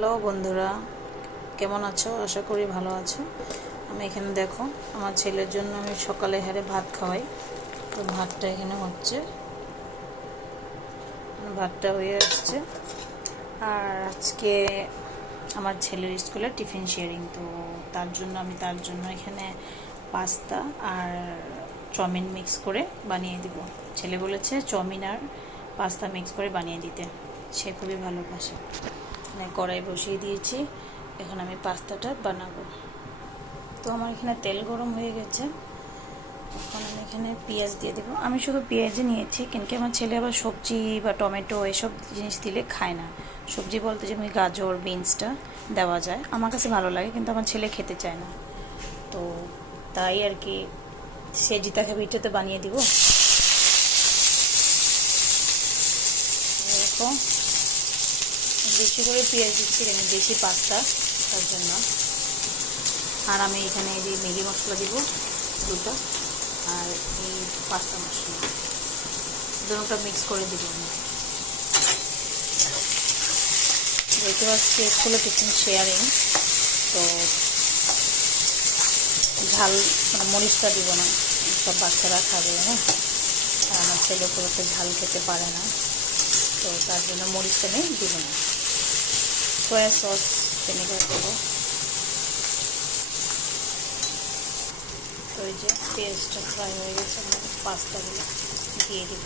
Hello বন্ধুরা, কেমন আছো? আশা করি ভালো আছো। আমি এখানে দেখো, আমার ছেলের জন্য আমি সকালে হারে ভাত খাওয়াই। তো ভাতটা এখানে হচ্ছে, ভাতটা হয়ে আসছে। আর আজকে আমার ছেলের স্কুলে টিফিন শেয়ারিং, তো তার জন্য এখানে পাস্তা আর চাউমিন মিক্স করে বানিয়ে দিব। ছেলে বলেছে চাউমিন আর পাস্তা মিক্স করে বানিয়ে দিতে, সে খুবই ভালোবাসে। কড়াই বসিয়ে দিয়েছি, এখন আমি পাস্তাটা বানাবো। তো আমার এখানে তেল গরম হয়ে গেছে, এখন আমি এখানে পেঁয়াজ দিয়ে দেবো। আমি শুধু পেঁয়াজই নিয়েছি, কিন্তু আমার ছেলে আবার সবজি বা টমেটো এসব জিনিস দিলে খায় না। সবজি বলতে যেমন গাজর বিনসটা দেওয়া যায়, আমার কাছে ভালো লাগে, কিন্তু আমার ছেলে খেতে চায় না। তো তাই আর কি, সে জিতা খাবে এটাতে বানিয়ে দিব। দেখো, বেশি করে পেঁয়াজ দিচ্ছি, আমি বেশি পাস্তা তার জন্য। আর আমি এখানে এই যে ম্যাগি মশলা দিব দুটো, আর এই পাস্তা মশলা দুটোটা মিক্স করে দিব। আমি দেখতে পাচ্ছি স্কুলে টিফিন শেয়ারিং, তো ঝাল মানে মরিচটা দিব না, সব বাচ্চারা খাবে। হ্যাঁ, আর আমার ছেলে খুব একটা ঝাল খেতে পারে না, তো তার জন্য মরিচটা আমি দিব না। সয়া সস ভিনেগার দেবো। তো এই যে পেঁয়াজটা ফ্রাই হয়ে গেছে, আমরা পাস্তাগুলো দিয়ে দিব।